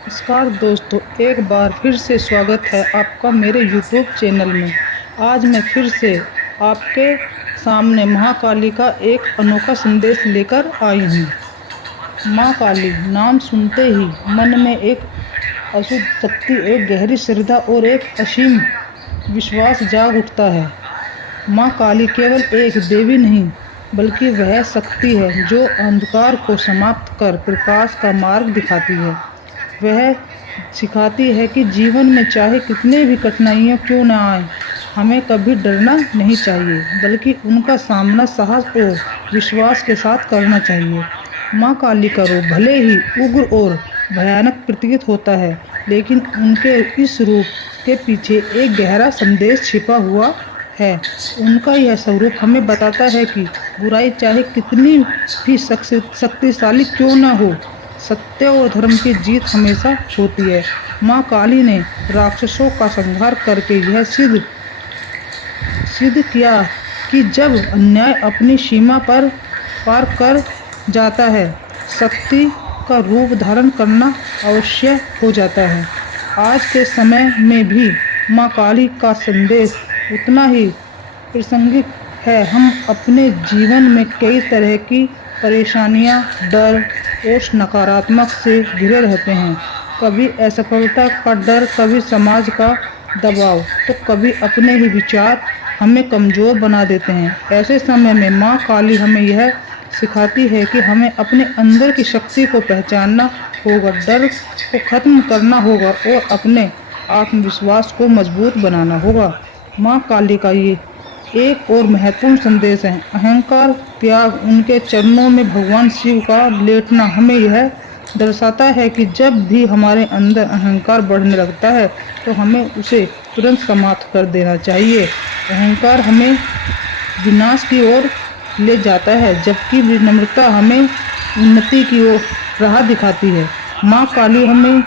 नमस्कार दोस्तों, एक बार फिर से स्वागत है आपका मेरे YouTube चैनल में। आज मैं फिर से आपके सामने महाकाली का एक अनोखा संदेश लेकर आई हूँ। माँ काली नाम सुनते ही मन में एक अशुद्ध शक्ति, एक गहरी श्रद्धा और एक असीम विश्वास जाग उठता है। माँ काली केवल एक देवी नहीं, बल्कि वह शक्ति है जो अंधकार को समाप्त कर प्रकाश का मार्ग दिखाती है। वह सिखाती है कि जीवन में चाहे कितने भी कठिनाइयाँ क्यों न आए, हमें कभी डरना नहीं चाहिए, बल्कि उनका सामना साहस और विश्वास के साथ करना चाहिए। माँ काली का रूप भले ही उग्र और भयानक प्रतीत होता है, लेकिन उनके इस रूप के पीछे एक गहरा संदेश छिपा हुआ है। उनका यह स्वरूप हमें बताता है कि बुराई चाहे कितनी भी शक्तिशाली क्यों न हो, सत्य और धर्म की जीत हमेशा होती है। माँ काली ने राक्षसों का संहार करके यह सिद्ध किया कि जब अन्याय अपनी सीमा पर पार कर जाता है, शक्ति का रूप धारण करना अवश्य हो जाता है। आज के समय में भी माँ काली का संदेश उतना ही प्रासंगिक है। हम अपने जीवन में कई तरह की परेशानियां, डर और नकारात्मक से घिरे रहते हैं। कभी असफलता का डर, कभी समाज का दबाव, तो कभी अपने ही विचार हमें कमज़ोर बना देते हैं। ऐसे समय में माँ काली हमें यह सिखाती है कि हमें अपने अंदर की शक्ति को पहचानना होगा, डर को खत्म करना होगा और अपने आत्मविश्वास को मजबूत बनाना होगा। माँ काली का ये एक और महत्वपूर्ण संदेश है अहंकार त्याग। उनके चरणों में भगवान शिव का लेटना हमें यह दर्शाता है कि जब भी हमारे अंदर अहंकार बढ़ने लगता है, तो हमें उसे तुरंत समाप्त कर देना चाहिए। अहंकार हमें विनाश की ओर ले जाता है, जबकि विनम्रता हमें उन्नति की ओर राह दिखाती है। माँ काली हमें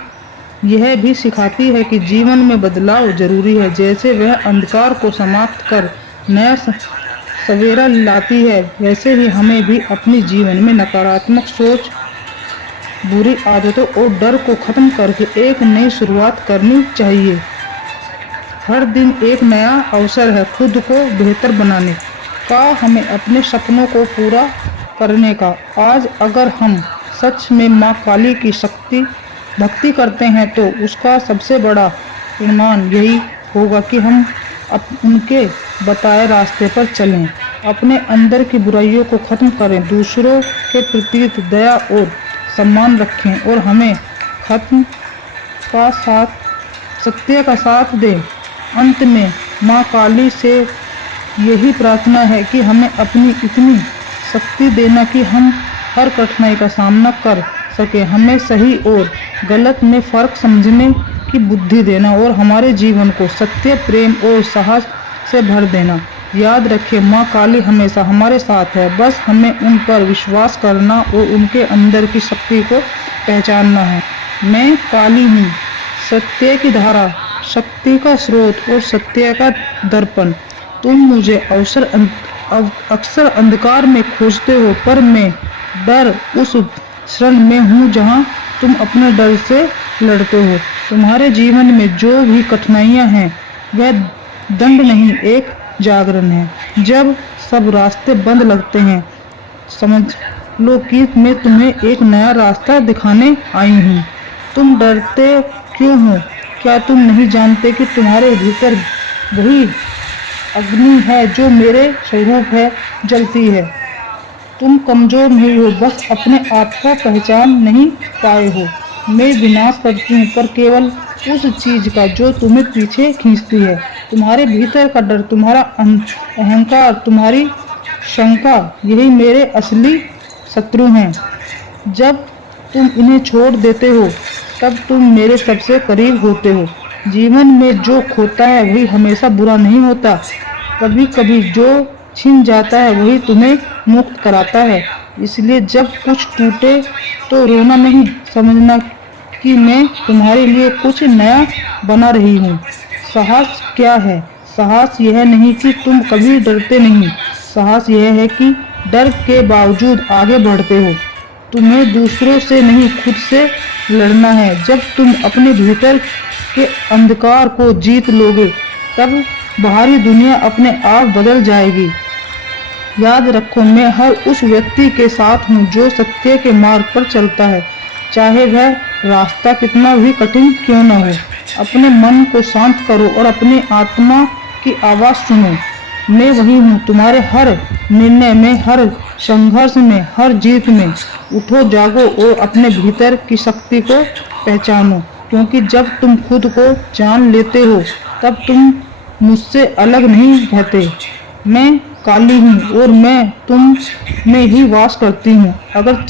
यह भी सिखाती है कि जीवन में बदलाव जरूरी है। जैसे वह अंधकार को समाप्त कर नया सवेरा लाती है, वैसे ही हमें भी अपने जीवन में नकारात्मक सोच, बुरी आदतों और डर को खत्म करके एक नई शुरुआत करनी चाहिए। हर दिन एक नया अवसर है खुद को बेहतर बनाने का, हमें अपने सपनों को पूरा करने का। आज अगर हम सच में माँ काली की भक्ति करते हैं, तो उसका सबसे बड़ा प्रमाण यही होगा कि हम उनके बताए रास्ते पर चलें, अपने अंदर की बुराइयों को खत्म करें, दूसरों के प्रति दया और सम्मान रखें और हमें सत्य का साथ दें। अंत में माँ काली से यही प्रार्थना है कि हमें अपनी इतनी शक्ति देना कि हम हर कठिनाई का सामना कर सके, हमें सही और गलत में फर्क समझने की बुद्धि देना और हमारे जीवन को सत्य, प्रेम और साहस से भर देना। याद रखें, माँ काली हमेशा हमारे साथ है, बस हमें उन पर विश्वास करना और उनके अंदर की शक्ति को पहचानना है। मैं काली हूँ, सत्य की धारा, शक्ति का स्रोत और सत्य का दर्पण। तुम मुझे अक्सर अंधकार में खोजते हो, पर मैं डर उस शरण में हूँ जहाँ तुम अपने डर से लड़ते हो। तुम्हारे जीवन में जो भी कठिनाइयाँ हैं, वह दंड नहीं, एक जागरण है। जब सब रास्ते बंद लगते हैं, समझ लो कि मैं तुम्हें एक नया रास्ता दिखाने आई हूँ। तुम डरते क्यों हो? क्या तुम नहीं जानते कि तुम्हारे भीतर वही अग्नि है जो मेरे स्वरूप है जलती है? तुम कमजोर नहीं हो, बस अपने आप को पहचान नहीं पाए हो। मैं विनाश करती हूँ, पर केवल उस चीज का जो तुम्हें पीछे खींचती है। तुम्हारे भीतर का डर, तुम्हारा अहंकार, तुम्हारी शंका, यही मेरे असली शत्रु हैं। जब तुम इन्हें छोड़ देते हो, तब तुम मेरे सबसे करीब होते हो। जीवन में जो खोता है वही हमेशा बुरा नहीं होता। कभी कभी जो छिन जाता है वही तुम्हें मुक्त कराता है। इसलिए जब कुछ टूटे तो रोना नहीं, समझना कि मैं तुम्हारे लिए कुछ नया बना रही हूँ। साहस क्या है? साहस यह नहीं कि तुम कभी डरते नहीं, साहस यह है कि डर के बावजूद आगे बढ़ते हो। तुम्हें दूसरों से नहीं, खुद से लड़ना है। जब तुम अपने भीतर के अंधकार को जीत लोगे तब बाहरी दुनिया अपने आप बदल जाएगी। याद रखो, मैं हर उस व्यक्ति के साथ हूँ जो सत्य के मार्ग पर चलता है, चाहे वह रास्ता कितना भी कठिन क्यों न हो। अपने मन को शांत करो और अपनी आत्मा की आवाज़ सुनो। मैं वही हूँ, तुम्हारे हर निर्णय में, हर संघर्ष में, हर जीत में। उठो, जागो और अपने भीतर की शक्ति को पहचानो, क्योंकि जब तुम खुद को जान लेते हो तब तुम मुझसे अलग नहीं रहते। मैं काली हूँ और मैं तुम में ही वास करती हूँ। अगर